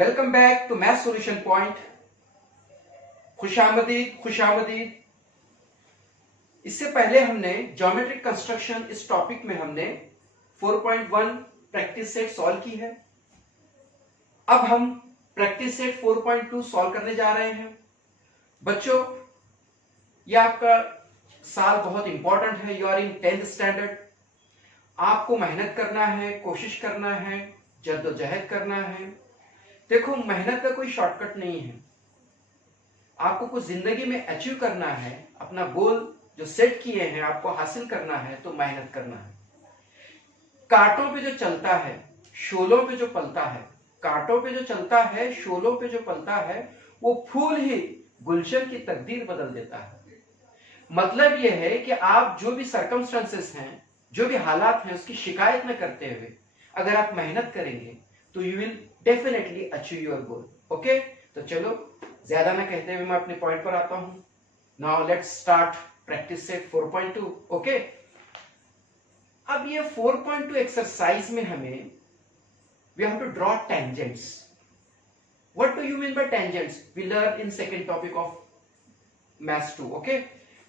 Welcome back to math solution point. खुशामदीद खुशामदीद। इससे पहले हमने ज्योमेट्रिक कंस्ट्रक्शन इस टॉपिक में हमने 4.1 प्रैक्टिस सेट सॉल्व की है। अब हम प्रैक्टिस सेट 4.2 सॉल्व करने जा रहे हैं। बच्चों, ये आपका साल बहुत इंपॉर्टेंट है। You are in 10th standard. आपको मेहनत करना है, कोशिश करना है, जद्दोजहद करना है। देखो, मेहनत का कोई शॉर्टकट नहीं है। आपको कुछ जिंदगी में अचीव करना है, अपना गोल जो सेट किए हैं आपको हासिल करना है, तो मेहनत करना है। कांटों पे जो चलता है, शोलों पे जो पलता है, कांटों पे जो चलता है, शोलों पे जो पलता है, वो फूल ही गुलशन की तकदीर बदल देता है। मतलब यह है कि आप जो भी सर्कमस्टेंसेस हैं, जो भी हालात हैं, उसकी शिकायत न करते हुए अगर आप मेहनत करेंगे तो you will definitely achieve your goal. Okay, तो चलो ज्यादा ना कहते हुए मैं अपने पॉइंट पर आता हूं। Now let's start practice set 4.2। Okay, अब ये 4.2 एक्सरसाइज में हमें we have to draw tangents. What do you mean by tangents? We learn in second topic of maths 2। Okay,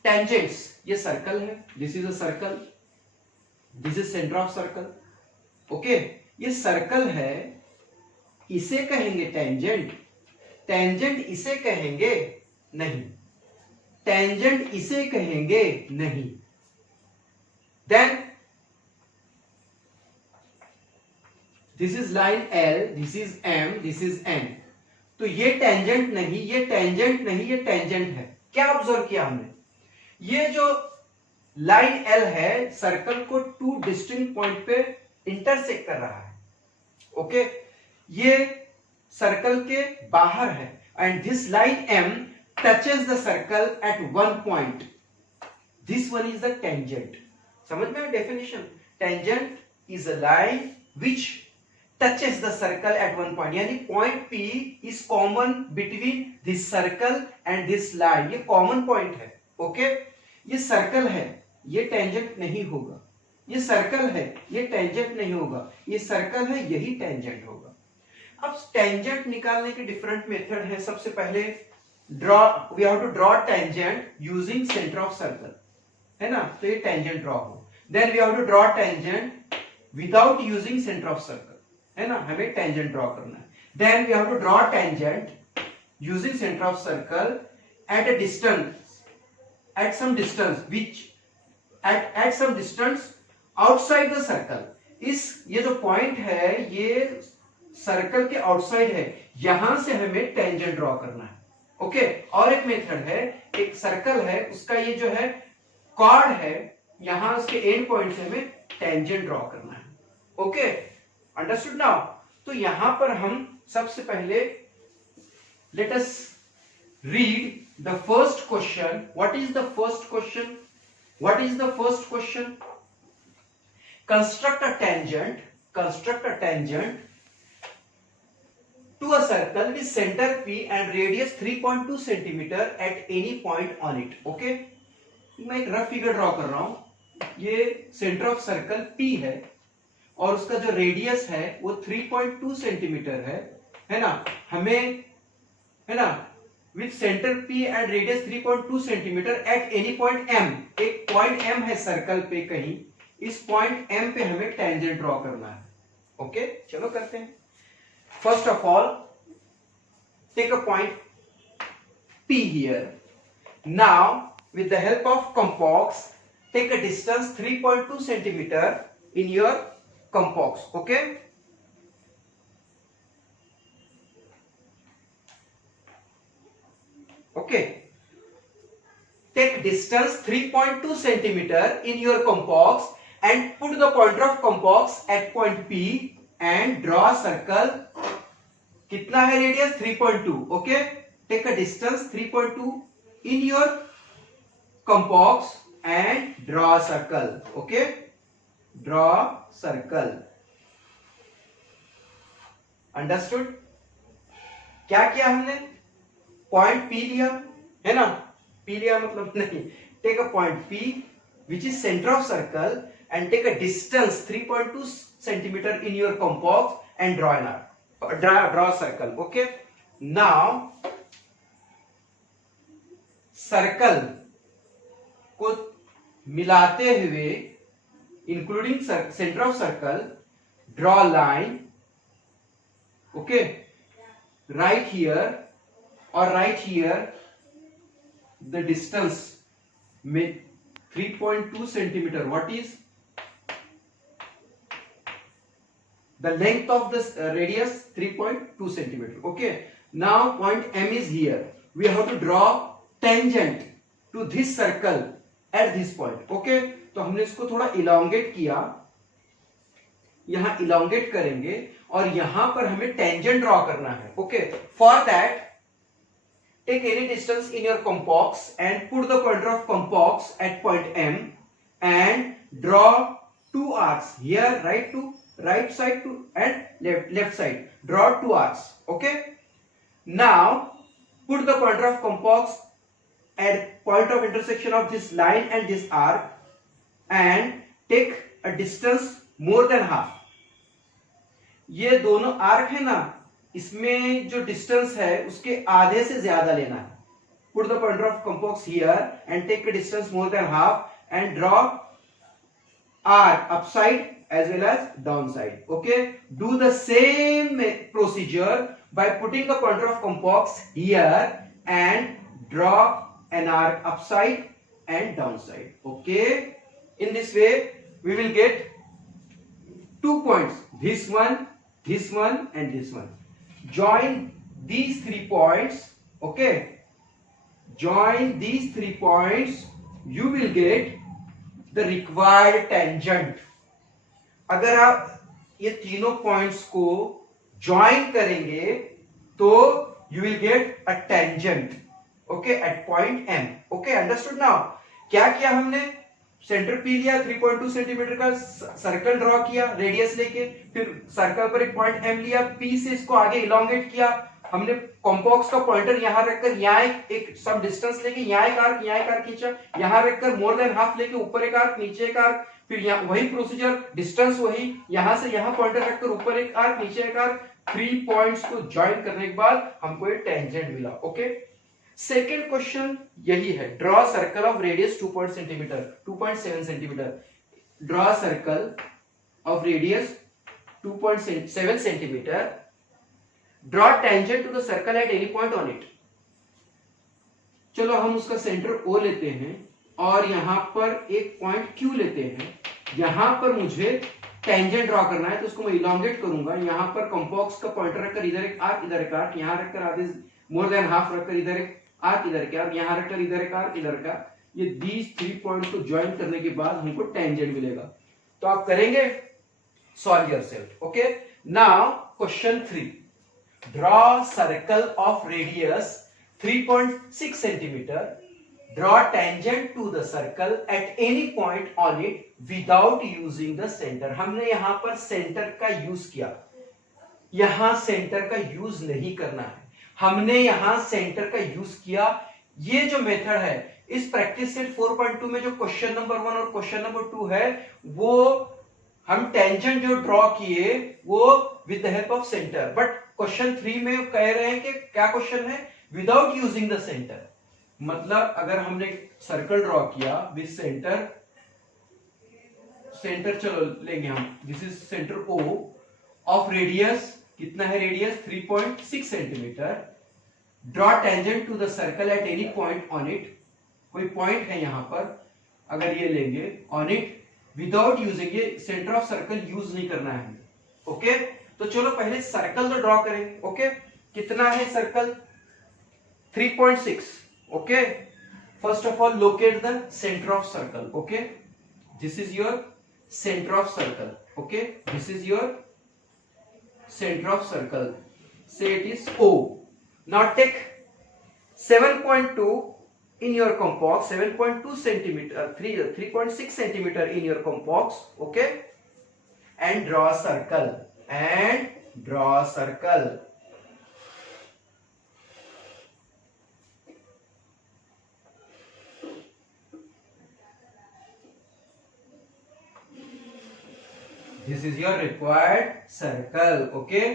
tangents, ये सर्कल है, this is a circle, this is centre of circle. Okay, ये circle है, इसे कहेंगे tangent. Tangent इसे कहेंगे नहीं, tangent इसे कहेंगे नहीं। Then this is line L, this is M, this is N। तो ये टेंजेंट नहीं, ये टेंजेंट नहीं, ये टेंजेंट है। क्या ऑब्जर्व किया हमने? ये जो लाइन L है, सर्कल को टू डिस्टिंक्ट पॉइंट पे इंटरसेक्ट कर रहा है। ओके, ये सर्कल के बाहर है and this line M touches the circle at one point. This one is the tangent. समझ में आया definition? Tangent is a line which touches the circle at one point. यानी point P is common between this circle and this line. ये common point है। Okay, ये circle है, ये tangent नहीं होगा। ये सर्कल है, ये टेंजेंट नहीं होगा। ये सर्कल है, यही टेंजेंट होगा। अब टेंजेंट निकालने के डिफरेंट मेथड है। सबसे पहले we have to draw tangent using centre of circle, है ना? तो ये टेंजेंट ड्रॉ हो। Then we have to draw tangent without using centre of circle, है ना? हमें टेंजेंट ड्रॉ करना है। Then we have to draw tangent using centre of circle at a distance, at some distance which at some distance outside the circle. ये जो point है, ये circle के आउटसाइड है, यहां से हमें टेंजेंट ड्रॉ करना है। ओके, और एक मेथड है, एक सर्कल है, उसका ये जो है कॉर्ड है, यहां उसके एंड पॉइंट से हमें टेंजेंट ड्रॉ करना है। Okay, understood now? तो यहां पर हम सबसे पहले let us read the first question. What is the first question? What is the first question? Construct a tangent to a circle with center P and radius 3.2 centimeter at any point on it. Okay, मैं एक rough figure draw कर रहा हूं। ये centre of circle P है और उसका जो रेडियस है वो 3.2 सेंटीमीटर है ना? हमें, है ना, with centre P and radius 3.2 centimetre eight any point M। एक पॉइंट M है सर्कल पे कहीं, इस पॉइंट M पे हमें टेंजेंट ड्रॉ करना है। ओके, चलो करते हैं। First of all take a point P here. Now with the help of compass take a distance 3.2 centimetre in your compass. Okay, okay, take distance 3.2 centimeter in your complex and put the pointer of complex at point P and draw a circle. कितना है radius? 3.2। Okay, take a distance 3.2 in your complex and draw a circle. Okay, draw circle. Understood? क्या किया हमने? Point P लिया, है ना? P लिया मतलब नहीं, take a point P which is center of circle and take a distance 3.2 centimeter in your complex and draw an arc. draw circle. Okay, now circle को मिलाते हुए including centre of circle draw line. Okay, right here और right here the distance में 3.2 centimetre. What is the length of this radius? 3.2 centimeter. Okay, now point M is here. We have to draw tangent to this circle at this point. Okay, तो हमने इसको थोड़ा elongate किया, यहां elongate करेंगे और यहां पर हमें tangent draw करना है. Okay, for that take any distance in your compass and put the pointer of compass at point M and draw two arcs here, right side to and left side. Draw two arcs. Okay, now put the pointer of compass at point of intersection of this line and this arc and take a distance more than half. ये दोनों arc है ना, इसमें जो distance है उसके आधे से ज्यादा लेना है. Put the pointer of compass here and take a distance more than half and draw arc upside as well as downside. Okay, do the same procedure by putting the pointer of compass here and draw an arc upside and downside. Okay, in this way we will get 2 points, this one and this one. Join these 3 points. Okay, join these 3 points, you will get the required tangent. अगर आप ये तीनों points को join करेंगे तो you will get a tangent. Okay, at point M. Okay, understood. Now क्या किया हमने, सेंटर पी लिया, 3.2 सेंटीमीटर का सर्कल ड्रॉ किया रेडियस लेके, फिर सर्कल पर एक पॉइंट एम लिया, पी से इसको आगे इलोंगेट किया. हमने कॉम्पॉक्स का पॉइंटर यहां रखकर यहाँ एक सब डिस्टेंस लेके यहाँ एक आर्क खींचा, यहां रखकर मोर देन हाफ लेके ऊपर एक आर्क, नीचे एक आर्क, फिर यहाँ वही प्रोसीजर, डिस्टेंस वही, यहां से यहां पॉइंटर रखकर ऊपर एक आर्क, नीचे एक आर्क. 3 पॉइंट्स को ज्वाइन करने के बाद हमको ये टेंजेंट मिला. ओके, सेकेंड क्वेश्चन यही है. Draw circle of radius 2.7 centimetre. Draw circle of radius 2.7 centimetre. Draw tangent to the circle at any point on it. चलो हम उसका सेंटर O लेते हैं और यहां पर एक पॉइंट Q लेते हैं. यहां पर मुझे टेंजेंट ड्रॉ करना है तो उसको मैं इलोंगेट करूंगा. यहां पर कॉम्पॉक्स का पॉइंटर रखकर इधर एक आर्क, इधर एक आर्क, यहां रखकर आधे मोर देन हाफ रखकर इधर एक आर्क, इधर के आर्क, यहां रखकर इधर एक आर्क, इधर का. ये दीज 3 पॉइंट्स को ज्वाइन करने के बाद हमको टेंजेंट मिलेगा. तो आप करेंगे, solve yourself. Okay, now question 3. Draw circle of radius 3.6 centimeter. Draw tangent to the circle at any point on it without using the center. हमने यहां पर सेंटर का यूज किया, यहां सेंटर का यूज नहीं करना है. हमने यहां सेंटर का यूज किया. ये जो मेथड है इस प्रैक्टिस सेट 4.2 में जो क्वेश्चन नंबर 1 और क्वेश्चन नंबर 2 है, वो हम टेंजेंट जो ड्रॉ किए वो with the help of centre. But question 3 में कह रहे हैं कि क्या क्वेश्चन है, विदाउट यूजिंग द सेंटर. मतलब अगर हमने सर्कल ड्रॉ किया विद सेंटर, चलो लेंगे हम, this is centre O of radius, कितना है radius 3.6 centimetre. Draw tangent to the circle at any point on it. कोई पॉइंट है यहां पर, अगर ये लेंगे ऑन इट, विदाउट यूजिंग, ये सेंटर ऑफ सर्कल यूज नहीं करना है. ओके, तो चलो पहले सर्कल तो ड्रॉ करेंगे. ओके, कितना है circle, 3.6. Okay, first of all locate the centre of circle. Okay, this is your centre of circle. Okay, this is your centre of circle. Say it is O. Now take 7.2 in your compass, 7.2 centimeter, 3.6 centimeter in your compass. Okay, and draw a circle. This is your required circle. Okay,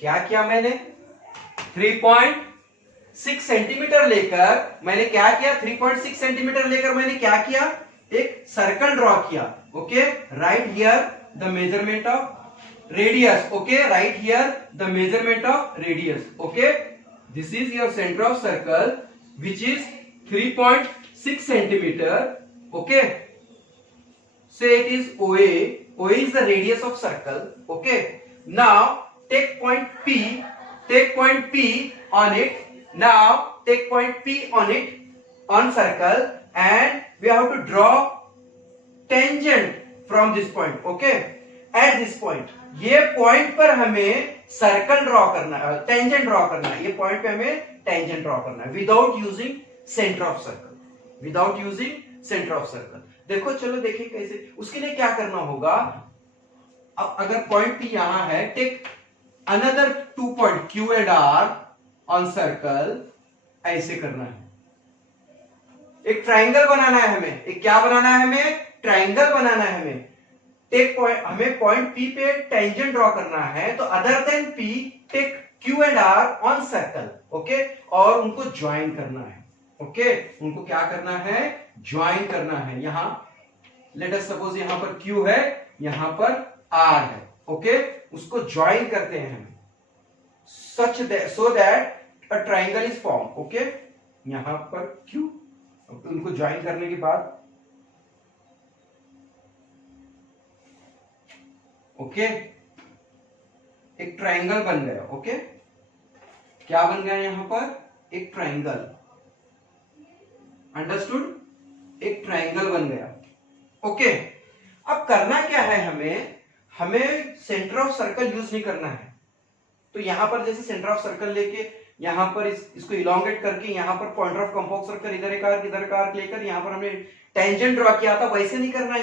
क्या किया मैंने 3.6 centimetre लेकर मैंने क्या किया 3.6 centimetre लेकर मैंने क्या किया एक सर्कल ड्रॉ किया. Okay, right here the measurement of radius. Okay, right here the measurement of radius. Okay, this is your centre of circle which is 3.6 centimeter. Okay, say it is OA. OA is the radius of circle. Okay, now take point P. Take point P on it. Now take point P on it on circle, and we have to draw tangent from this point. Okay, at this point, ये point पर हमें circle draw करना है, tangent draw करना है. ये point पे हमें टेंजेंट ड्रॉ करना है without using centre of circle. Without using centre of circle. देखो, चलो देखिए कैसे. उसके लिए क्या करना होगा. अब अगर पॉइंट P यहां है, take another 2 point Q and R on circle. ऐसे करना है. एक ट्राइंगल बनाना है हमें. एक क्या बनाना है हमें? ट्राइंगल बनाना है हमें. टेक पॉइंट, हमें पॉइंट P पे टेंजेंट ड्रॉ करना है. तो other than P take Q and R on circle. Okay, और उनको ज्वाइन करना है. ओके, उनको क्या करना है? ज्वाइन करना है. यहां लेट अस सपोज यहां पर Q है, यहां पर R है. ओके, उसको ज्वाइन करते हैं हम such so that a triangle is form. Okay, यहां पर Q, उनको ज्वाइन करने के बाद ओके एक ट्राइंगल बन गया. ओके, क्या बन गया यहां पर? एक ट्राइंगल. अंडरस्टूड? एक ट्राइंगल बन गया. ओके, अब करना क्या है हमें सेंटर ऑफ सर्कल यूज नहीं करना है. तो यहां पर जैसे सेंटर ऑफ सर्कल लेके यहां पर इसको इलोंगेट करके यहां पर पॉइंटर ऑफ कंपास रखकर इधर एक आर्क लेकर यहां पर हमने टेंजेंट ड्रॉ किया था. वैसे नहीं करना है.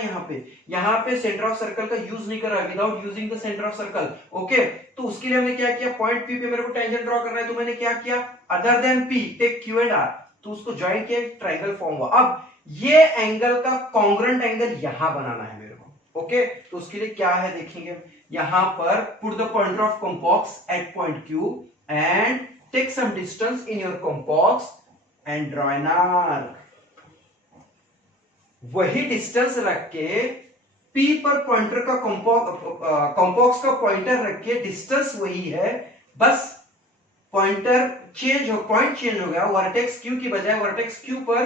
यहां पे सेंटर ऑफ सर्कल का यूज नहीं कर रहा without using the centre of circle. Okay, तो उसके लिए हमने क्या किया, पॉइंट P पे मेरे को टेंजेंट ड्रॉ करना है. तो मैंने क्या किया, other than P take Q and R. तो उसको ज्वाइन किया, ट्राइंगल फॉर्म हुआ. अब ये एंगल का कॉन्ग्रुएंट एंगल यहां बनाना है मेरे को. ओके, तो उसके लिए क्या है देखेंगे. यहां पर put the pointer of compass at point Q and take some distance in your compass and draw an arc. वही डिस्टेंस रख के P पर पॉइंटर का कंपास का पॉइंटर रख के डिस्टेंस वही है, बस पॉइंटर पॉइंट चेंज हो गया. वर्टेक्स Q की बजाय वर्टेक्स Q पर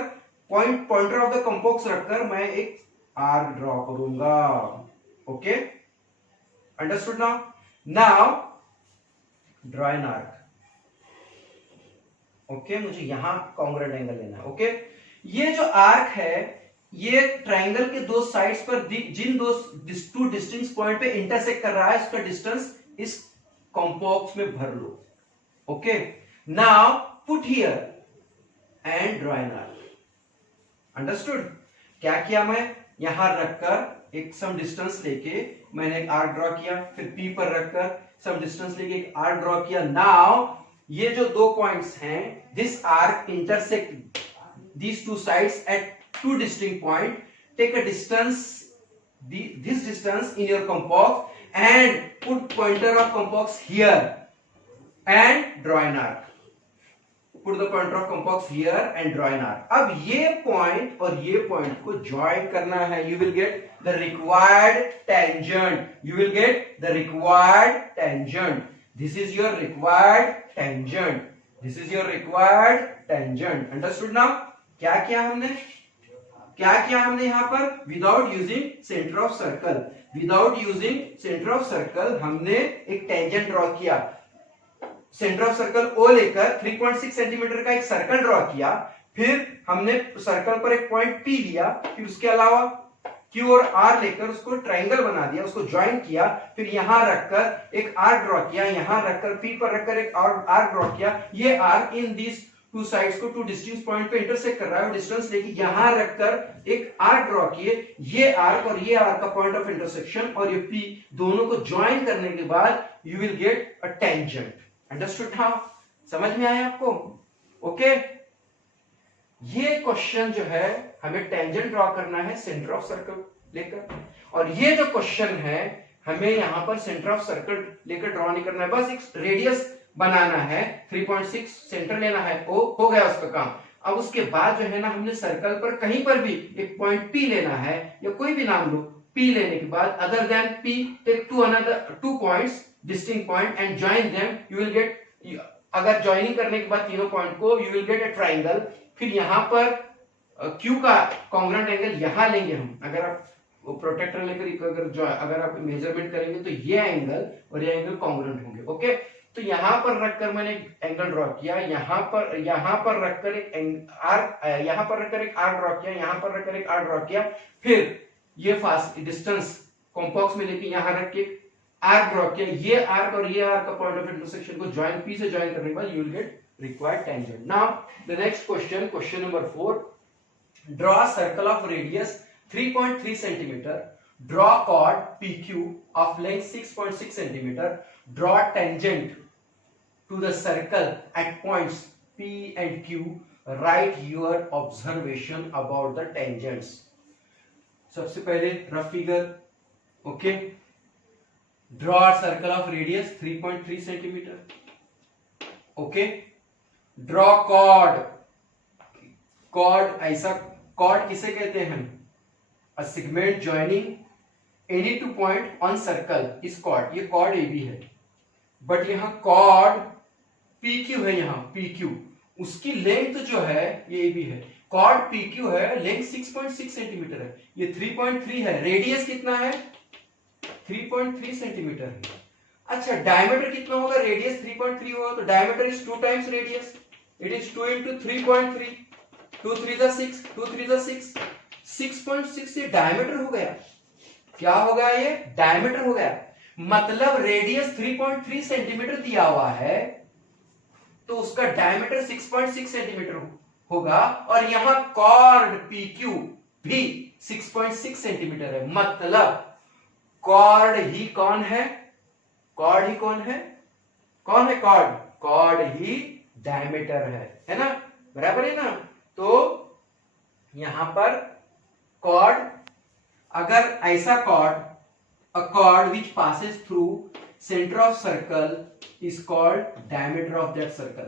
पॉइंटर ऑफ द कंपास रखकर मैं एक आर्क ड्रॉ करूंगा. Okay, understood? Now draw an arc. Okay, मुझे यहां कॉन्ग्रुएंट एंगल लेना है. ओके, ये जो आर्क है ये ट्राइंगल के दो साइड्स पर जिन टू डिस्टिंक्ट पॉइंट पे इंटरसेक्ट कर रहा है उसका डिस्टेंस इस कंपास में भर लो. Okay, now put here and draw an arc. Understood? क्या किया, मैं यहां रखकर एक सम डिस्टेंस लेके मैंने एक आर्क ड्रॉ किया. फिर P पर रखकर सम डिस्टेंस लेके एक आर्क ड्रॉ किया. नाउ ये जो दो पॉइंट्स हैं, this arc intersect these two sides at two distinct point. Take a distance, this distance in your compass and put pointer of compass here and draw an arc. Put the pointer of compass here and draw an arc. अब ये point और ये point को join करना है. You will get the required tangent. You will get the required tangent. This is your required tangent. This is your required tangent. Understood now? क्या किया हमने यहां पर without using centre of circle. Without using centre of circle हमने एक tangent draw किया. Centre of circle O लेकर 3.6 centimetre का एक सर्कल ड्रॉ किया. फिर हमने सर्कल पर एक पॉइंट P लिया. फिर उसके अलावा Q और R लेकर उसको ट्राइंगल बना दिया, उसको ज्वाइन किया. फिर यहां रखकर एक आर्क ड्रॉ किया, यहां रखकर P पर रखकर एक आर्क ड्रॉ किया. ये arc in this two sides को टू डिस्टिंक्ट पॉइंट पे इंटरसेक्ट कर रहा है. डिस्टेंस लेके यहां रखकर एक आर्क ड्रॉ किए. ये आर्क और ये आर्क का पॉइंट ऑफ इंटरसेक्शन और ये P दोनों को ज्वाइन करने के बाद you will get a tangent. Understood? हाँ, समझ में आया आपको? ओके, ये क्वेश्चन जो है हमें टेंजेंट ड्रॉ करना है सेंटर ऑफ सर्कल लेकर, और ये जो क्वेश्चन है हमें यहाँ पर सेंटर ऑफ सर्कल लेकर ड्रॉ नहीं करना है, बस एक रेडियस बनाना है, 3.6 सेंटर लेना है, हो गया उसका काम। अब उसके बाद जो है ना, हमने सर्कल पर कहीं पर भी एक पॉइंट P लेना है, या कोई भी नाम लो। P लेने के बाद other than P take two points distinct point and join them, you will get, अगर ज्वाइनिंग करने के बाद तीनों पॉइंट को, you will get a triangle. फिर यहाँ पर Q का कॉन्ग्रुएंट एंगल यहाँ लेंगे हम। अगर आप प्रोटेक्टर लेकर अगर आप मेजरमेंट करेंगे तो ये एंगल और ये एंगल कॉन्ग्रुएंट होंगे। ओके, तो यहाँ पर रखकर मैंने एंगल ड्रॉ किया, यहाँ पर रखकर एक आर्क, यहाँ पर रखकर एक आर्क ड्रॉ किया, यहाँ पर रखकर एक आर्क ड्रॉ किया। फिर ये फास्ट डिस्टेंस कॉम्पॉक्स में लेके यहाँ रख के आर्क ड्रॉ किया। ये आर्क और ये आर्क का पॉइंट ऑफ इंटरसेक्शन को ज्वाइन P से ज्वाइन करने के बाद you will gate required tangent. Now the next question, question number 4, draw a circle of radius 3.3 centimeter, draw chord PQ of length 6.6 centimeter, draw tangent to the circle at points P and Q, write your observation about the tangents। सबसे पहले rough figure, okay, draw a circle of radius 3.3 centimeter, okay, draw chord, chord ऐसा, chord किसे कहते हैं हम, A segment joining any two point on circle is chord, ये chord AB है, but यहाँ chord PQ है, यहाँ PQ, उसकी लेंथ जो है ये AB है, chord PQ है, लेंथ 6.6 सेंटीमीटर है, ये 3.3 है, रेडियस कितना है 3.3 सेंटीमीटर है। अच्छा, डायमीटर कितना होगा, रेडियस 3.3 होगा तो diameter is 2 times radius, it is 2 into 3.3, 2 3 जा 6, 2 3 जा 6, 6.6 ये डायमीटर हो गया। क्या हो गया, ये डायमीटर हो गया। मतलब रेडियस 3.3 सेंटीमीटर दिया हुआ है तो उसका डायमीटर 6.6 सेंटीमीटर होगा, और यहां कॉर्ड PQ भी 6.6 सेंटीमीटर है। मतलब कॉर्ड ही कौन है, कॉर्ड ही कौन है, कौन है कॉर्ड, कॉर्ड ही डायमीटर है ना, बराबर है ना। तो यहां पर chord, अगर ऐसा chord, a chord which passes through center of circle is called diameter of that circle।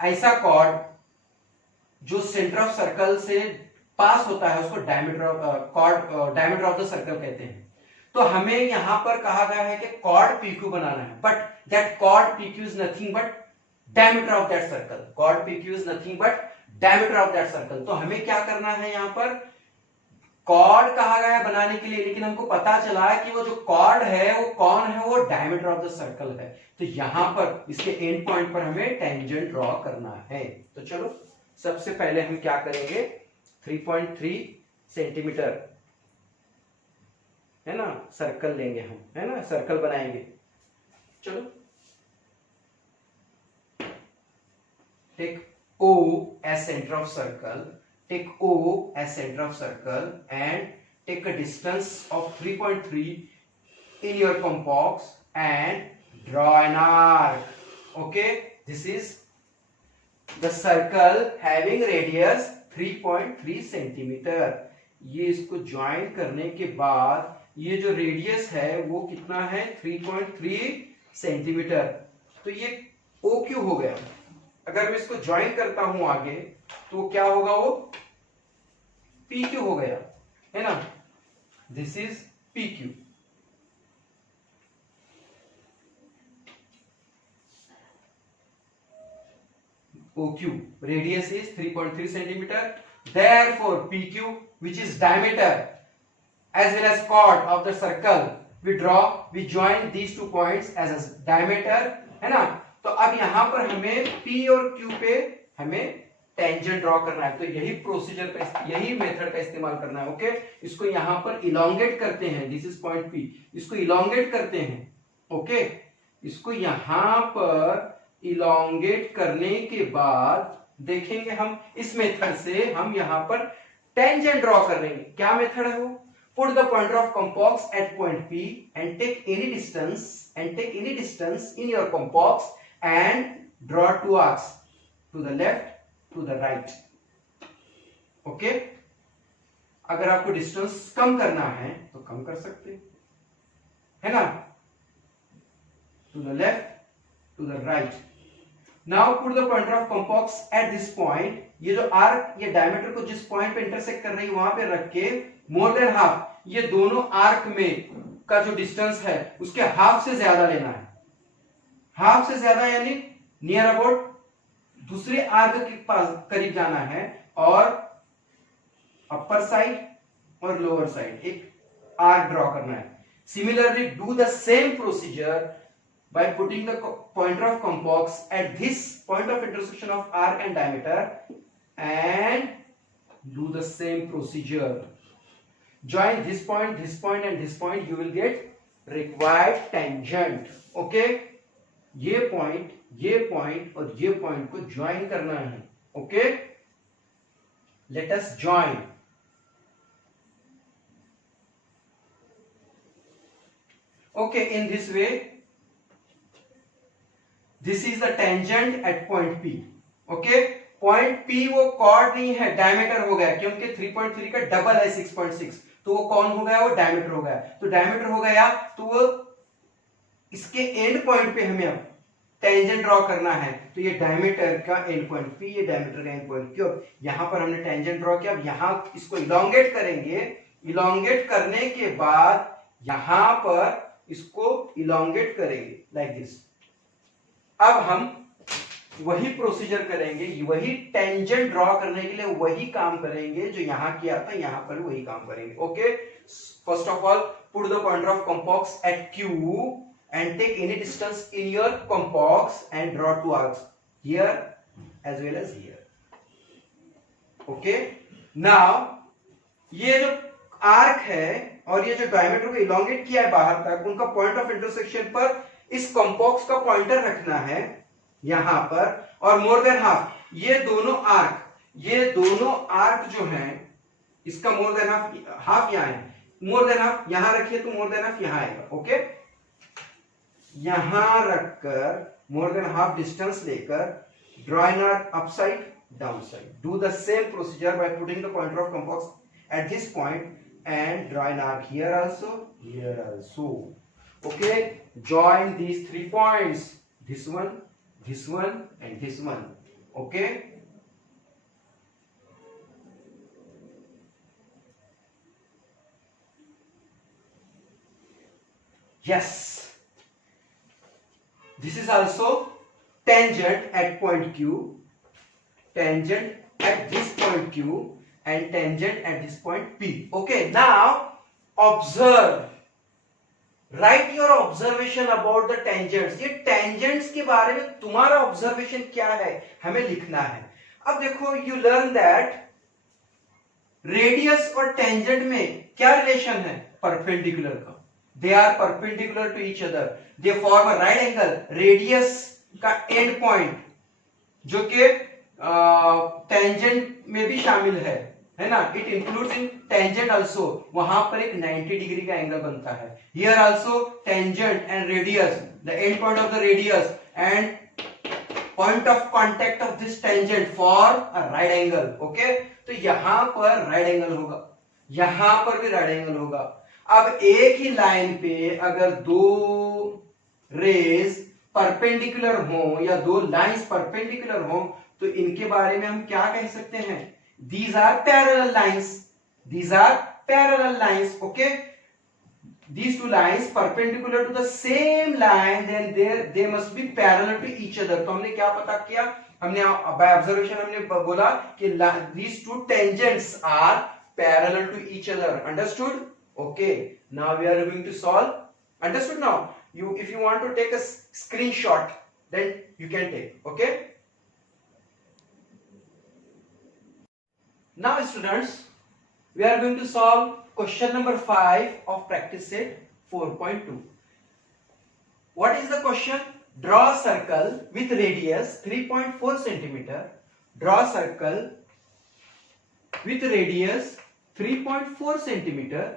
ऐसा chord जो center of circle से पास होता है उसको diameter of the circle कहते हैं। तो हमें यहां पर कहा गया है कि chord PQ बनाना है, but that chord PQ is nothing but diameter of that circle, chord PQ is nothing but diameter of that circle। तो हमें क्या करना है, यहां पर कॉर्ड कहा गया है बनाने के लिए, लेकिन हमको पता चला है कि वो जो कॉर्ड है वो कौन है, वो डायमीटर ऑफ द सर्कल है। तो यहां पर इसके एंड पॉइंट पर हमें टेंजेंट ड्रॉ करना है। तो चलो सबसे पहले हम क्या करेंगे, 3.3 सेंटीमीटर है ना, सर्कल लेंगे हम, है ना, सर्कल बनाएंगे। चलो, take O as center of circle, take O as center of circle and take a distance of 3.3 in your compass and draw an arc। Okay, this is the circle having radius 3.3 centimeter। ये इसको join करने के बाद ये जो radius है वो कितना है, 3.3 सेंटीमीटर। तो ये OQ हो गया। अगर मैं इसको ज्वाइन करता हूं आगे तो क्या होगा, वो PQ हो गया, है ना, this is PQ। OQ radius is 3.3 centimeter, therefore PQ, which is diameter as well as chord of the circle, we join these 2 points as a diameter, है ना। तो अब यहां पर हमें P और Q पे हमें टेंजेंट ड्रॉ करना है। तो यही प्रोसीजर का, यही मेथड का इस्तेमाल करना है। ओके, इसको यहां पर इलोंगेट करते हैं, दिस इज पॉइंट P, इसको इलोंगेट करते हैं। ओके, इसको यहां पर इलोंगेट करने के बाद देखेंगे हम इस मेथड से हम यहां पर टेंजेंट ड्रॉ कर लेंगे। क्या मेथड है वो, put the pointer of compass at point P and take any distance in your compass and draw 2 arcs to the left, to the right। Okay, अगर आपको डिस्टेंस कम करना है तो कम कर सकते है ना, to the left, to the right. Now put the pointer of compass at this point. ये जो आर्क, ये डायमीटर को जिस पॉइंट पे इंटरसेक्ट कर रही है वहां पे रख के मोर देन हाफ, ये दोनों आर्क में का जो डिस्टेंस है उसके हाफ से ज्यादा लेना है. हाफ से ज्यादा यानी नियर अबाउट दूसरे आर्क के पास करीब जाना है, और अपर साइड और लोअर साइड एक आर्क ड्रॉ करना है. Similarly do the same procedure by putting the pointer of complex at this point of intersection of arc and diameter, and do the same procedure. Join this point and this point, you will get required tangent. Okay, ये point और ये point को join करना है. Okay, let us join. Okay, in this way this is the tangent at point P. Okay, point P वो cord नहीं है, diameter हो गया, क्योंकि 3.3 का डबल है 6.6, तो वो कौन हो गया, वो डायमीटर हो गया. तो डायमीटर हो गया तो वो इसके एंड पॉइंट पे हमें अब टेंजेंट ड्रॉ करना है. तो ये डायमीटर का एंड पॉइंट P, ये डायमीटर का एंड पॉइंट Q. यहां पर हमने टेंजेंट ड्रॉ किया. अब यहां इसको इलोंगेट करेंगे. इलोंगेट करने के बाद यहां पर इसको इलोंगेट करेंगे लाइक दिस. अब हम वही प्रोसीजर करेंगे, वही टेंजेंट ड्रॉ करने के लिए वही काम करेंगे जो यहां किया था, यहां पर वही काम करेंगे. Okay, first of all put the pointer of compass at Q and take any distance in your complex and draw two arcs here as well as here. Okay, now ये जो आर्क है और ये जो डायमीटर को elongate किया है बाहर तक, उनका पॉइंट ऑफ इंटरसेक्शन पर इस कंपॉक्स का पॉइंटर रखना है यहां पर, और मोर देन हाफ, ये दोनों आर्क जो हैं इसका मोर देन हाफ यहां है, मोर देन हाफ यहां रखिए तो मोर देन हाफ यहां आएगा. ओके, यहां रखकर मोर देन हाफ डिस्टेंस लेकर draw an arc up side down side. Do the same procedure by putting the pointer of compass at this point and draw an arc here also. Okay, join these 3 points, this one and this one. Okay, yes, this is also tangent at point Q, tangent at this point Q, and tangent at this point P. Okay, now observe, write your observation about the tangents. ये tangents के बारे में तुम्हारा observation क्या है हमें लिखना है. अब देखो, you learn that radius और tangent में क्या relation है, perpendicular का. They are perpendicular to each other. They form a right angle. Radius का end point जो कि tangent में भी शामिल है ना, it includes in tangent also. वहां पर एक 90 डिग्री का एंगल बनता है. Here also tangent and radius, the end point of the radius and point of contact of this tangent for a right angle. Okay, तो यहां पर राइट एंगल होगा, यहां पर भी राइट एंगल होगा. अब एक ही लाइन पे अगर दो रेज परपेंडिकुलर हो या दो लाइंस परपेंडिकुलर हो तो इनके बारे में हम क्या कह सकते हैं, these are parallel lines. These are parallel lines. Okay, these two lines perpendicular to the same line, then they must be parallel to each other. तो हमने क्या पता किया, हमने by observation हमने बोला कि these two tangents are parallel to each other. Understood? Okay, now we are going to solve. Understood? Now if you want to take a screenshot, then you can take. Okay, now students, we are going to solve question number 5 of practice set 4.2. What is the question? Draw a circle with radius 3.4 centimeter. Draw a circle with radius 3.4 centimeter.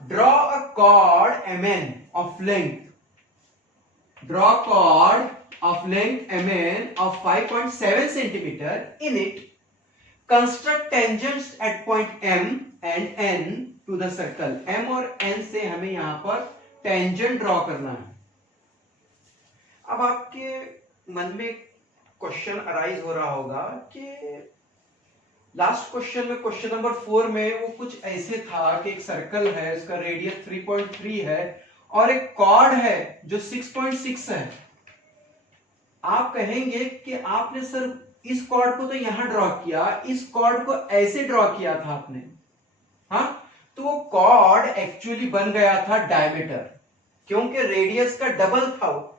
Draw a chord MN of length. Draw a chord of length MN of 5.7 centimeter. In it, construct tangents at point M and N to the circle. M और N से हमें यहां पर tangent draw करना है। अब आपके मन में क्वेश्चन अराइज हो रहा होगा कि लास्ट क्वेश्चन में, क्वेश्चन नंबर 4 में वो कुछ ऐसे था कि एक सर्कल है, उसका रेडियस 3.3 है और एक कॉर्ड है जो 6.6 है। आप कहेंगे कि आपने सर इस कॉर्ड को तो यहां ड्रॉ किया, इस कॉर्ड को ऐसे ड्रॉ किया था आपने, हाँ, तो वो कॉर्ड एक्चुअली बन गया था डायमीटर, क्योंकि रेडियस का डबल था वो,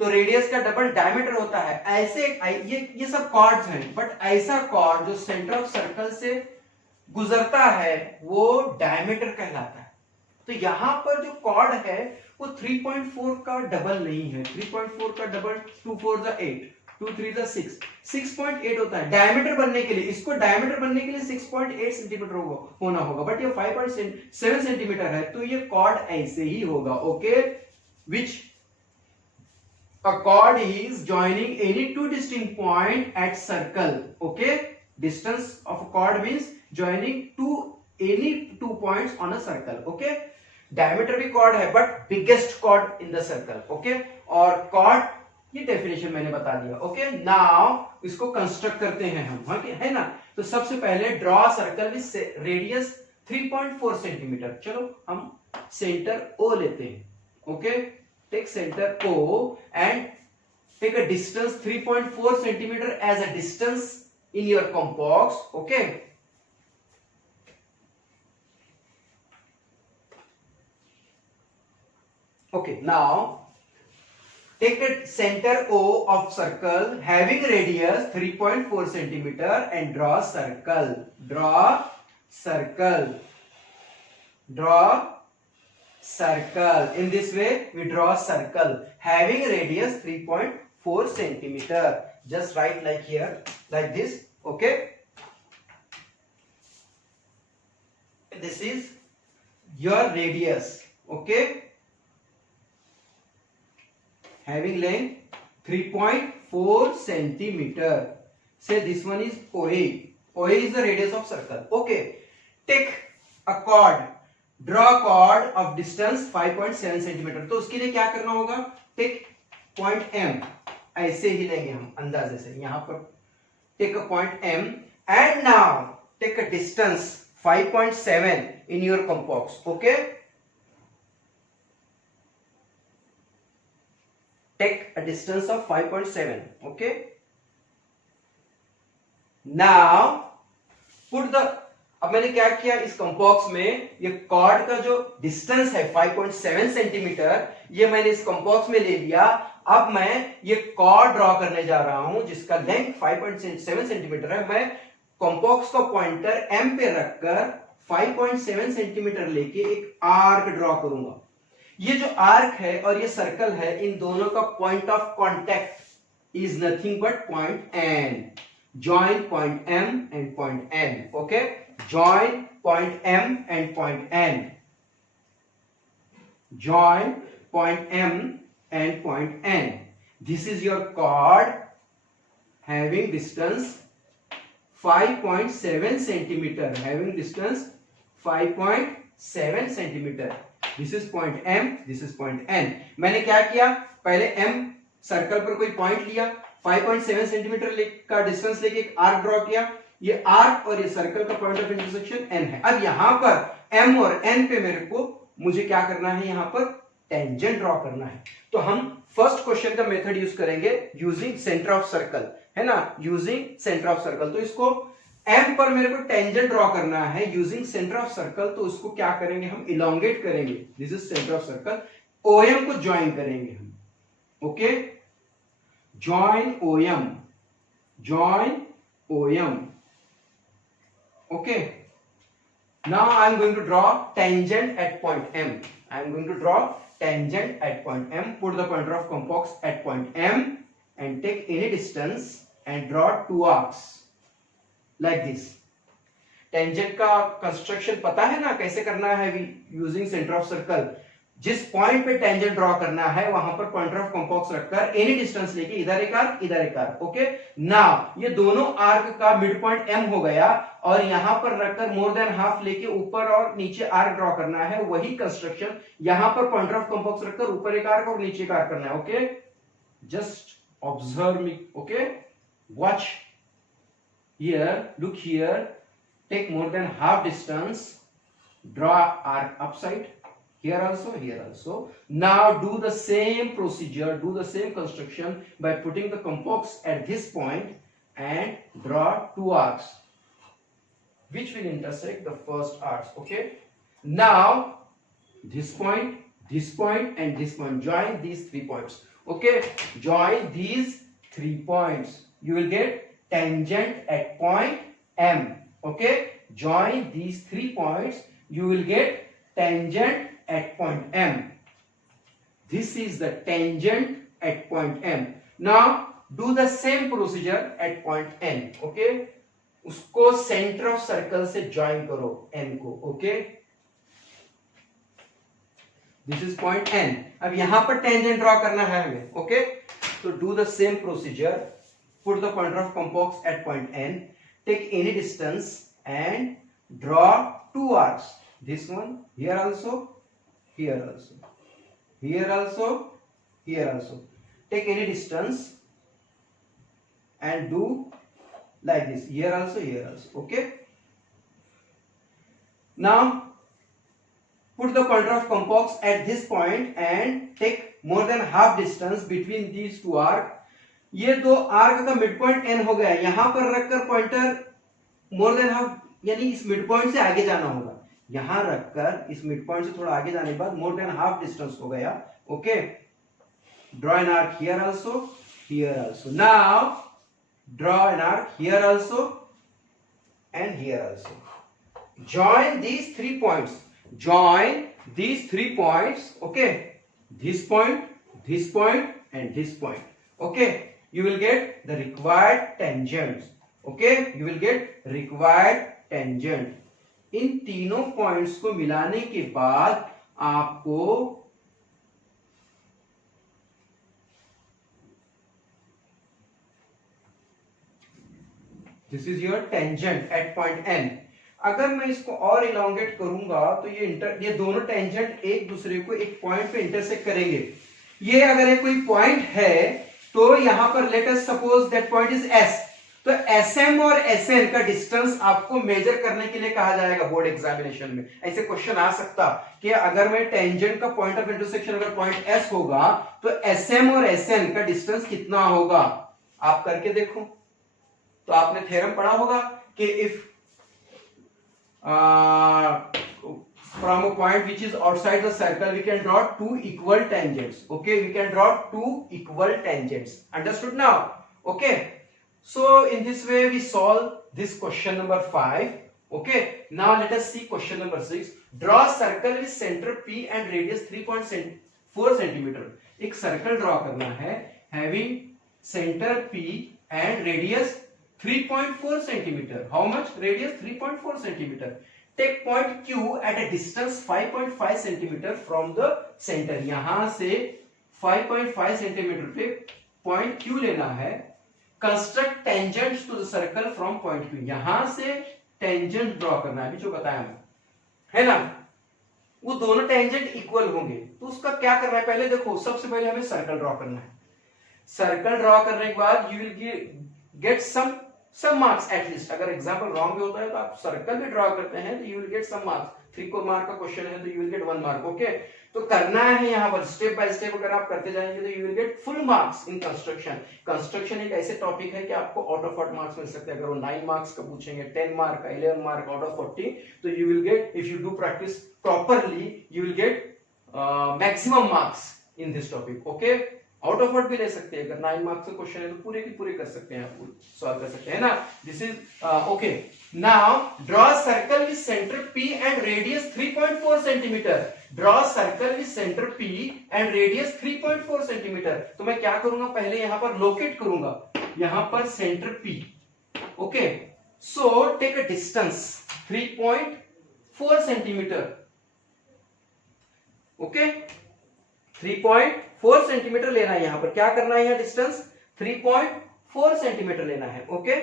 तो रेडियस का डबल डायमीटर होता है। ऐसे ये सब कॉर्ड्स हैं, बट ऐसा कॉर्ड जो सेंटर ऑफ सर्कल से गुजरता है वो डायमीटर कहलाता है। तो यहां पर जो कॉर्ड है वो 3.4 का डबल नहीं है। 3.4 का डबल 2 4 जा 8, 2 3 जा 6, 6.8 होता है डायमीटर बनने के लिए। इसको डायमीटर बनने के लिए 6.8 सेंटीमीटर होना होगा, बट ये 5.7 सेंटीमीटर है, तो ये कॉर्ड ऐसे ही होगा। Okay, which a chord is joining any two distinct point at circle. Okay, distance of a chord means joining any two points on a circle. Okay, diameter भी chord है but biggest chord in the circle. Okay, और chord ये definition मैंने बता दिया। Okay, now इसको construct करते हैं हम, है ना। तो सबसे पहले draw circle with radius 3.4 centimetre. चलो हम सेंटर O लेते हैं। Okay, take center O and take a distance 3.4 centimeter as a distance in your compass. Okay, okay, now take a center O of circle having radius 3.4 centimeter and draw circle. Draw circle. Draw circle. In this way we draw a circle having radius 3.4 centimeter. Just write like here, like this. Okay, this is your radius. Okay, having length 3.4 centimeter. Say this one is OA. OA is the radius of circle. Okay, take a chord, draw chord of distance 5.7 centimetre. तो उसके लिए क्या करना होगा, take point M, ऐसे ही लेंगे हम अंदाजे से, यहां पर take a point M and now take a distance 5.7 in your compass. Okay, take a distance of 5.7। Okay, now put the, अब मैंने क्या किया, इस कंपास में ये कॉर्ड का जो डिस्टेंस है 5.7 सेंटीमीटर, ये मैंने इस कंपास में ले लिया। अब मैं ये कॉर्ड ड्रॉ करने जा रहा हूं जिसका लेंथ 5.7 सेंटीमीटर है। मैं कंपास का पॉइंटर M पे रखकर 5.7 सेंटीमीटर लेके एक आर्क ड्रॉ करूंगा। ये जो आर्क है और ये सर्कल है, इन दोनों का point of contact is nothing but point N। Join point M and point N. Okay, join point M and point N. Join point M and point N. This is your chord having distance 5.7 centimeter. Having distance 5.7 centimeter. This is point M. This is point N. मैंने क्या किया, पहले M circle पर कोई point लिया, 5.7 centimetre का distance लेके एक आर्क ड्रॉ किया। ये आर्क और ये सर्कल का पॉइंट ऑफ इंटरसेक्शन N है। अब यहां पर M और N पे मुझे क्या करना है, यहां पर टेंजेंट ड्रॉ करना है। तो हम फर्स्ट क्वेश्चन का मेथड यूज करेंगे यूजिंग सेंटर ऑफ सर्कल, है ना, यूजिंग सेंटर ऑफ सर्कल। तो इसको M पर मेरे को टेंजेंट ड्रॉ करना है यूजिंग सेंटर ऑफ सर्कल। तो उसको क्या करेंगे, हम इलोंगेट करेंगे। This is centre of circle. OM को ज्वाइन करेंगे हम। Okay, join OM, join OM. Okay, now I am going to draw tangent at point M. I am going to draw tangent at point M. Put the pointer of compass at point M and take any distance and draw two arcs like this. Tangent का construction पता है ना कैसे करना है, using center of circle. जिस point पे tangent draw करना है वहां पर पॉइंटर ऑफ कंपास रखकर एनी डिस्टेंस लेके इधर एक आर्क इधर एक आर्क। ओके, नाउ ये दोनों आर्क का मिड पॉइंट एम हो गया और यहां पर रखकर मोर देन हाफ लेके ऊपर और नीचे आर्क ड्रॉ करना है। वही कंस्ट्रक्शन यहां पर पॉइंटर ऑफ कंपास रखकर ऊपर एक आर्क और नीचे एक आर्क करना है। Okay, just observe me. Okay, watch here, look here, take more than half distance, draw arc upside, here also, here also. Now do the same procedure, do the same construction by putting the compass at this point and draw two arcs which will intersect the first arcs. Okay, now this point and this point, join these 3 points. Okay, join these 3 points, you will get tangent at point M. Okay, join these 3 points, you will get tangent at point M. This is the tangent at point M. Now do the same procedure at point N. Okay, उसको centre of circle से join करो N को। Okay, this is point N। अब यहां पर tangent draw करना है हमें। ओके, तो do the same procedure, put the pointer of compass at point N, take any distance and draw 2 arcs, this one here also, here also, here also, here also. Take any distance and do like this, here also, here also. Okay, now put the pointer of compass at this point and take more than half distance between these 2 arcs. ये दो arc का mid point N हो गया, यहां पर रखकर pointer मोर than half यानी इस मिड पॉइंट से आगे जाना होगा। यहां रखकर इस मिड पॉइंट से थोड़ा आगे जाने के बाद मोर देन हाफ डिस्टेंस हो गया। Okay, draw an arc here also, here also. Now draw an arc here also and here also. Join these 3 points, join these 3 points. Okay, this point and this point. Okay, you will get the required tangents. Okay, you will get required tangent. इन तीनों points को मिलाने के बाद आपको this is your tangent at point N। अगर मैं इसको और इलोंगेट करूंगा तो ये दोनों टेंजेंट एक दूसरे को एक पॉइंट पे इंटरसेक्ट करेंगे। ये अगर ये कोई पॉइंट है तो यहां पर let us suppose that point is S, तो SM और SN का डिस्टेंस आपको मेजर करने के लिए कहा जाएगा बोर्ड एग्जामिनेशन में। ऐसे क्वेश्चन आ सकता कि अगर मैं टेंजेंट का पॉइंट ऑफ इंटरसेक्शन अगर पॉइंट S होगा तो SM और SN का डिस्टेंस कितना होगा, आप करके देखो। तो आपने थ्योरम पढ़ा होगा कि if from a point which is outside the circle we can draw 2 equal tangents. Okay, we can draw 2 equal tangents. Understood now? Okay, so in this way we solve this question number 5. Okay, now let us see question number 6. Draw a circle with center P and radius 3.4 cm. एक circle draw करना है having center P and radius 3.4 cm. How much? Radius 3.4 cm. Take point Q at a distance 5.5 cm from the center. यहां से 5.5 cm पे point Q लेना है। Construct tangents to the circle from point Q. यहां से tangent draw करना है, अभी जो बताया है ना, वो दोनों टेंजेंट इक्वल होंगे। तो उसका क्या करना है, पहले देखो, सबसे पहले हमें सर्कल ड्रॉ करना है। सर्कल ड्रॉ करने के बाद you will get some marks at least. अगर एग्जाम्पल रॉन्ग भी होता है तो आप सर्कल भी ड्रॉ करते हैं तो you will get some marks. 3 को मार्क का क्वेश्चन है तो you will get 1 mark. Okay, तो करना है यहाँ पर स्टेप बाय स्टेप। अगर आप करते जाएंगे तो you will get full marks in construction. Construction एक ऐसे टॉपिक है कि आपको आउट ऑफ 40 मार्क्स मिल सकते हैं। अगर वो 9 मार्क्स का पूछेंगे, 10 मार्क का, 11 मार्क आउट ऑफ 40, तो you will gate, if you do practice properly, you will get maximum marks in this topic. Okay, out of 40 भी ले सकते हैं। अगर 9 मार्क्स का क्वेश्चन है तो पूरे की पूरे कर सकते हैं, आप सॉल्व कर सकते हैं ना। This is okay. Now draw circle with centre P and radius 3.4 centimetre. Draw circle with centre P and radius 3.4 centimetre. तो मैं क्या करूंगा, पहले यहां पर लोकेट करूंगा, यहां पर centre P। Okay, so take a distance 3.4 centimetre okay 3.4 centimetre लेना है यहां पर, क्या करना है यहां डिस्टेंस 3.4 सेंटीमीटर लेना है। Okay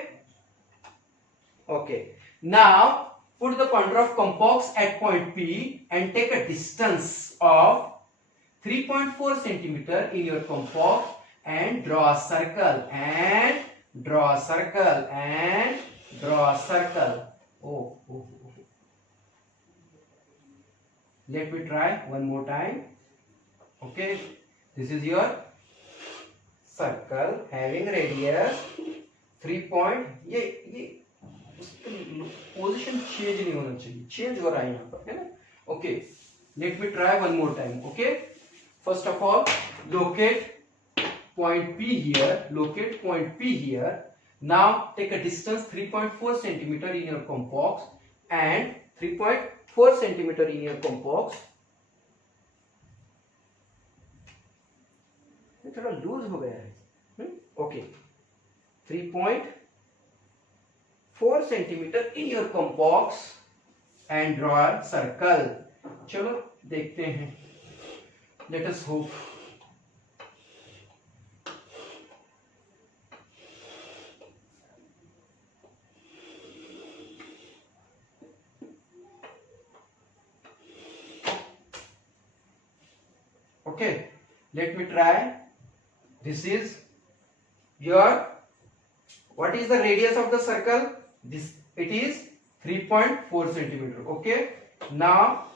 okay now put the pointer of compass at point P and take a distance of 3.4 centimeter in your compass and draw a circle and draw a circle and draw a circle. Oh. Let me try one more time. Okay, this is your circle having radius 3 point ये position change नहीं होना चाहिए, change हो रहा है यहाँ पर, है ना। Okay let me try one more time. Okay first of all locate point P here, locate point P here. Now take a distance 3.4 centimeter in your compass and 3.4 centimeter in your compass. ये थोड़ा loose हो गया है। Okay 3.4 centimeter in your compass and draw a circle. चलो देखते हैं, let us hope. Okay, let me try. This is your, what is the radius of the circle? This, it is 3.4 centimeter. Okay, now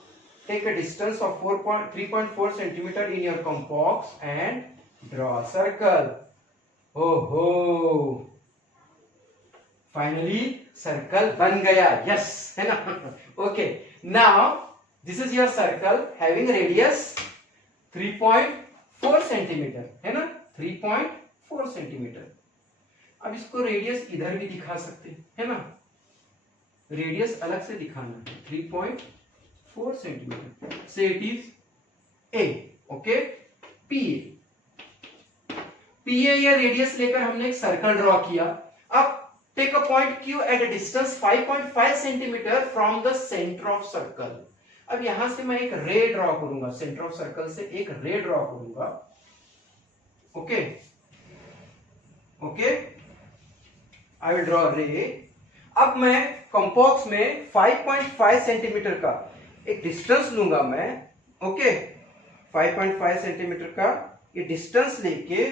take a distance of 3.4 centimeter in your compass and draw a circle. Oh ho, finally circle बन गया, yes है ना। Okay, now this is your circle having radius 3.4 centimetre है ना, 3.4 centimetre. अब इसको radius इधर भी दिखा सकते है ना, रेडियस अलग से दिखाना है 3.4 सेंटीमीटर से it is A. Okay PA या रेडियस लेकर हमने एक सर्कल ड्रॉ किया। अब take a point Q at a distance 5.5 centimetre from the centre of circle. अब यहां से मैं एक रे ड्रॉ करूंगा, सेंटर ऑफ सर्कल से एक रे ड्रॉ करूंगा। Okay okay I will draw रे। अब मैं कंपास में 5.5 सेंटीमीटर का एक डिस्टेंस लूंगा मैं। ओके 5.5 सेंटीमीटर का ये डिस्टेंस लेके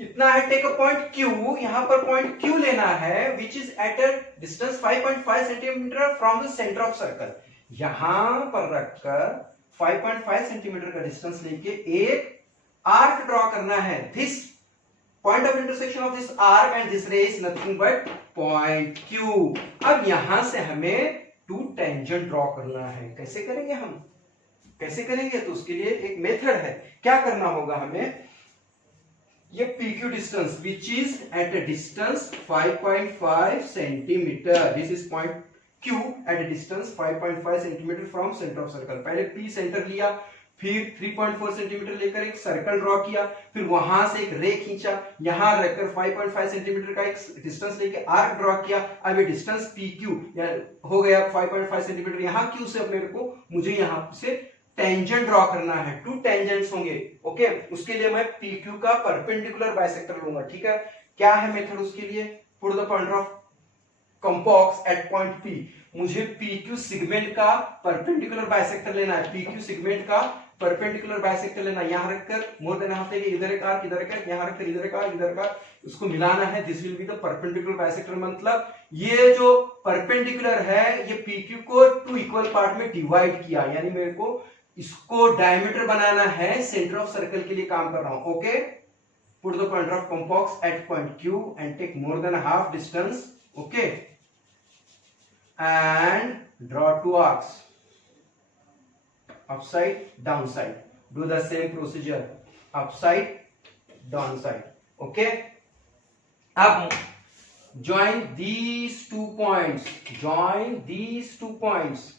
कितना है, टेक अ पॉइंट क्यू, यहां पर पॉइंट क्यू लेना है which is eight a distance 5.5 centimetre from the centre of circle. यहां पर रखकर 5.5 सेंटीमीटर का डिस्टेंस लेके एक आर्क ड्रॉ करना है। This point of intersection of this arc and this ray is nothing but point Q. अब यहां से हमें टू टेंजेंट ड्रॉ करना है। कैसे करेंगे हम, कैसे करेंगे, तो उसके लिए एक मेथड है। क्या करना होगा हमें, ये PQ distance which is eight a distance 5.5 centimetre, this is point Q at a distance 5.5 centimetre from centre of circle. पहले P सेंटर लिया, फिर 3.4 सेंटीमीटर लेकर एक सर्कल ड्रॉ किया, फिर वहां से एक रे खींचा, यहां रखकर 5.5 सेंटीमीटर का एक डिस्टेंस लेके आर्क ड्रॉ किया। अब ये डिस्टेंस PQ हो गया 5.5 सेंटीमीटर। यहां Q से अब मेरे को, मुझे यहां से टेंजेंट ड्रॉ करना है, टू टेंजेंट्स होंगे। ओके उसके लिए मैं PQ का परपेंडिकुलर बाइसेक्टर लूंगा। ठीक है, क्या है मेथड उसके लिए, put the pointer of compass at point P। मुझे PQ सेगमेंट का परपेंडिकुलर बाइसेक्टर लेना है, PQ सेगमेंट का परपेंडिकुलर बाइसेक्टर लेना है। यहां रखकर मोर देन हाफ लेके इधर एक आर्क, इधर एक आर्क, यहां रखकर इधर एक आर्क, इधर का उसको मिलाना है। This will be the perpendicular bisector. मतलब ये जो परपेंडिकुलर है ये PQ को टू इक्वल पार्ट में डिवाइड किया, यानी मेरे को इसको डायमीटर बनाना है, सेंटर ऑफ सर्कल के लिए काम कर रहा हूं। Okay put the pointer of compass at point Q and take more than half distance. Okay, and draw two arcs, upside, downside. Do the same procedure, upside, downside. Okay. अब join these 2 points. Join these 2 points.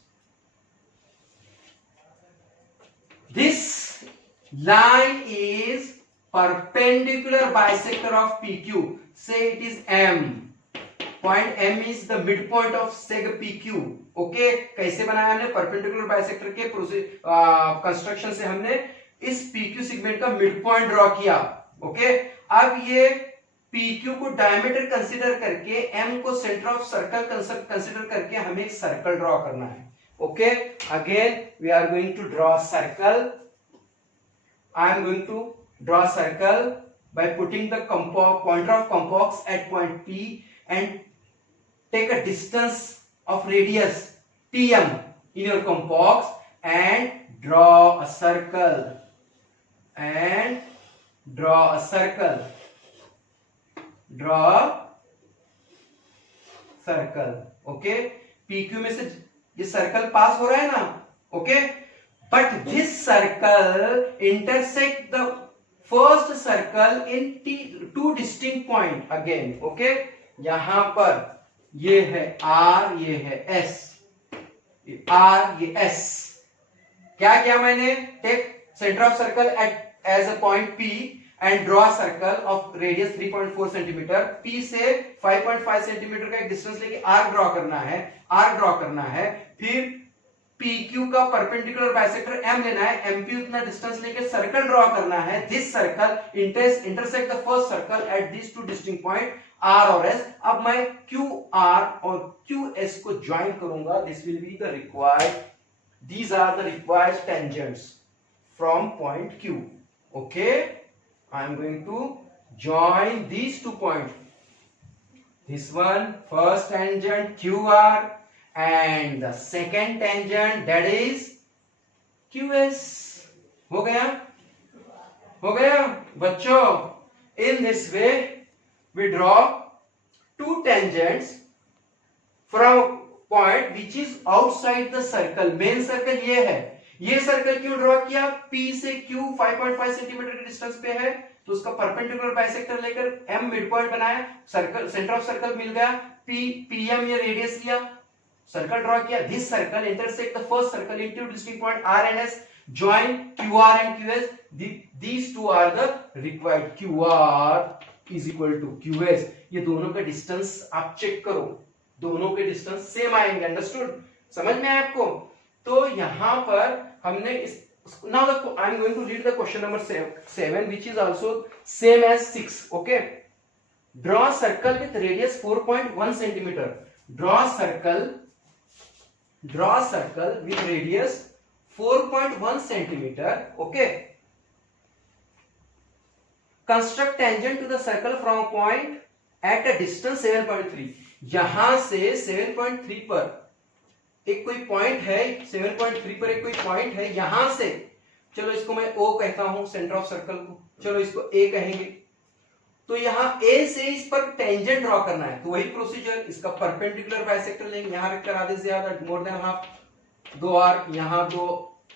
This line is perpendicular bisector of PQ. Say it is M. Point M is the mid point of सेग PQ। Okay, कैसे बनाया हमने? Perpendicular bisector के construction से हमने इस PQ segment का mid point draw किया। ओके, अब ये PQ को डायमीटर कंसीडर करके M को सेंटर ऑफ सर्कल कंसीडर करके हमें एक सर्कल ड्रॉ करना है। Okay, again we are going to draw circle. I am going to draw a circle by putting the pointer of compass at point P and take a distance of radius TM in your compass and draw a circle and draw a circle. Draw circle. Okay, PQ में से ये circle पास हो रहा है ना? Okay, but this circle intersect the first circle in two distinct point again. Okay, यहां पर ये है R, ये है S, ये R, ये S। क्या किया मैंने? Take centre of circle at as a point P and draw circle of radius 3.4 centimetre. P से 5.5 सेंटीमीटर का एक डिस्टेंस लेके R ड्रॉ करना है। फिर PQ का परपेंडिकुलर बाइसेक्टर M लेना है, MP उतना डिस्टेंस लेके सर्कल ड्रॉ करना है। This circle intersect the first circle at this to distinct point R और S। अब मैं QR और QS को ज्वाइन करूंगा। This will be the required, these are the required tangents from point Q। Okay, I am going to join these two point, this one first tangent QR and the second tangent that is QS। हो गया बच्चों। in this way we draw two tangents from point which is outside the circle। Main circle ये है। ये circle क्यों draw किया? P से Q 5.5 centimetre के डिस्टेंस पे है, तो उसका परपेंडिकुलर बाइसेक्टर लेकर M मिड पॉइंट बनाया, सर्कल सेंटर ऑफ सर्कल मिल गया, PM ये रेडियस लिया, सर्कल ड्रॉ किया। This circle intersect the first circle in to distinct point R and S, join QR and QS। these two are the required। QR is equal to QS। ये दोनों का distance आप check करो, दोनों के distance same आएंगे। Understood? समझ में आया आपको? तो यहां पर हमने इस now I am going to read the question number 7 which is also same as 6। okay, draw a circle with radius 4.1 centimeter। draw a circle with radius 4.1 centimeter। okay, construct tangent to the circle from a point at a distance 7.3। यहां से 7.3 पर एक कोई point है, 7.3 पर एक कोई point है, यहां से चलो इसको मैं O कहता हूं, सेंटर ऑफ सर्कल को, चलो इसको A कहेंगे। तो यहाँ A से इस पर टेंजेंट ड्रॉ करना है, तो वही प्रोसीजर, इसका परपेंडिकुलर बाइसेक्टर लेंगे, यहाँ रखकर आधे से ज्यादा मोर देन हाफ, 2 आर्क, यहाँ 2,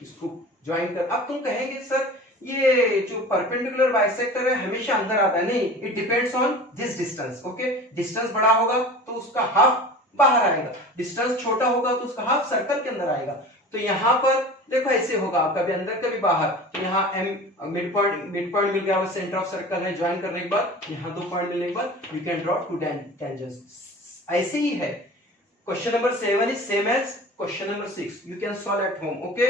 इसको ज्वाइन कर। अब तुम कहेंगे सर ये जो परपेंडिकुलर बाइसेक्टर है हमेशा अंदर आता है। नहीं, it depends on this distance. Okay, distance बड़ा होगा तो उसका हाफ बाहर आएगा, डिस्टेंस छोटा होगा तो उसका हाफ सर्कल के अंदर आएगा। तो यहाँ पर देखो ऐसे होगा, कभी अंदर कभी बाहर। तो यहाँ M मिड पॉइंट मिल गया, सेंटर ऑफ सर्कल है, ज्वाइन करने के बाद यहाँ 2 पॉइंट मिलने के बाद यू कैन ड्रॉ 2 टेंजेंट्स। ऐसे ही है। Question number 7 is same as question number 6। you can solve at home। okay,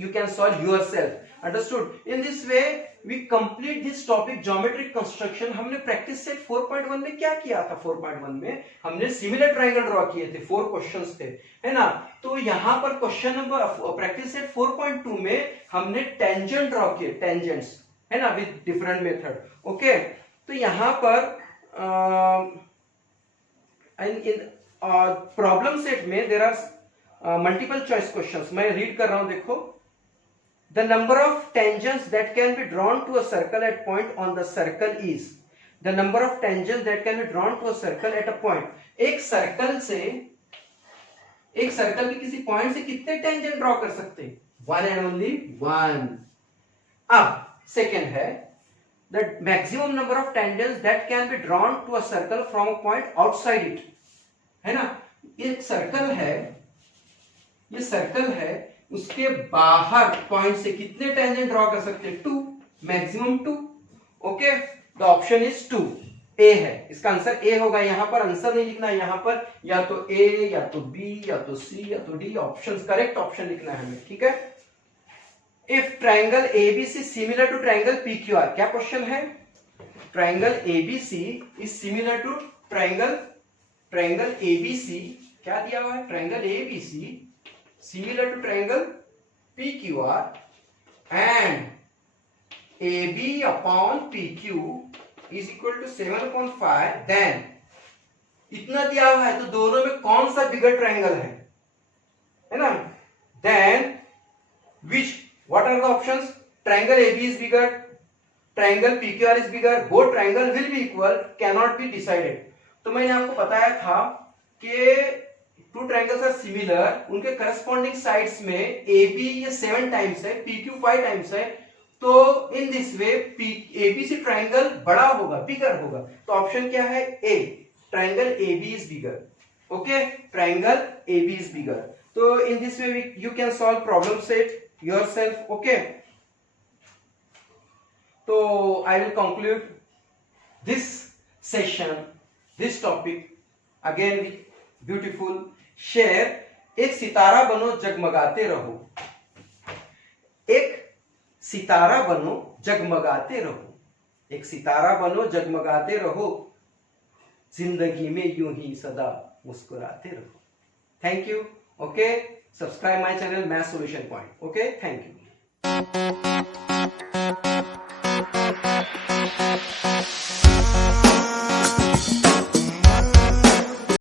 you can solve yourself। understood? in this way we complete this topic geometric construction। हमने practice set 4.1 में क्या किया था? 4.1 में हमने सिमिलर ट्रायंगल ड्रॉ किए थे, 4 questions थे, है ना। तो यहाँ पर क्वेश्चन नंबर प्रैक्टिस सेट 4.2 में हमने टेंजेंट ड्रॉ किए, टेंजेंट्स, है ना, विद डिफरेंट मेथड। ओके, तो यहाँ पर प्रॉब्लम सेट में there are multiple choice questions. मैं रीड कर रहा हूं, देखो। The number of tangents that can be drawn to a circle at point on the circle is. The number of tangents that can be drawn to a circle at a point. एक सर्कल के किसी point से कितने tangent draw कर सकते हैं? 1 and only 1। अब सेकेंड है the maximum number of tangents that can be drawn to a circle from a point outside it, है ना। एक सर्कल है, ये सर्कल है, उसके बाहर पॉइंट से कितने टेंजेंट ड्रॉ कर सकते हैं? 2, maximum 2। Okay, the option is 2। ए है, इसका आंसर ए होगा। यहां पर आंसर नहीं लिखना है, यहां पर या तो ए या तो बी या तो सी या तो डी ऑप्शन, करेक्ट ऑप्शन लिखना है हमें, ठीक है। If triangle ABC similar to triangle PQR, क्या क्वेश्चन है? Triangle ABC is similar to triangle ABC, क्या दिया हुआ है? Triangle ABC similar to triangle PQR and AB upon PQ is equal to 7/5, then इतना दिया हुआ है तो दोनों में कौन सा बिगर ट्राइंगल है ना? Then which, what are the options? Triangle AB is bigger, triangle PQR is bigger, both triangle will be equal, can not be decided. तो मैंने आपको बताया था कि टू ट्राइंगल्स आर सिमिलर, उनके करस्पॉन्डिंग साइड्स में AB ये 7 टाइम्स है, PQ 5 टाइम्स है, तो in this way ABC triangle बड़ा होगा, बिगर होगा। तो ऑप्शन क्या है? A, triangle AB is bigger. Okay, triangle AB is bigger. तो in this way you can solve problem set yourself. Okay, तो I will conclude this session, this topic again with beautiful शेर। एक सितारा बनो जगमगाते रहो, एक सितारा बनो जगमगाते रहो, एक सितारा बनो जगमगाते रहो, जिंदगी में यूं ही सदा मुस्कुराते रहो। Thank you. Okay, subscribe my channel maths solution point. Okay, thank you.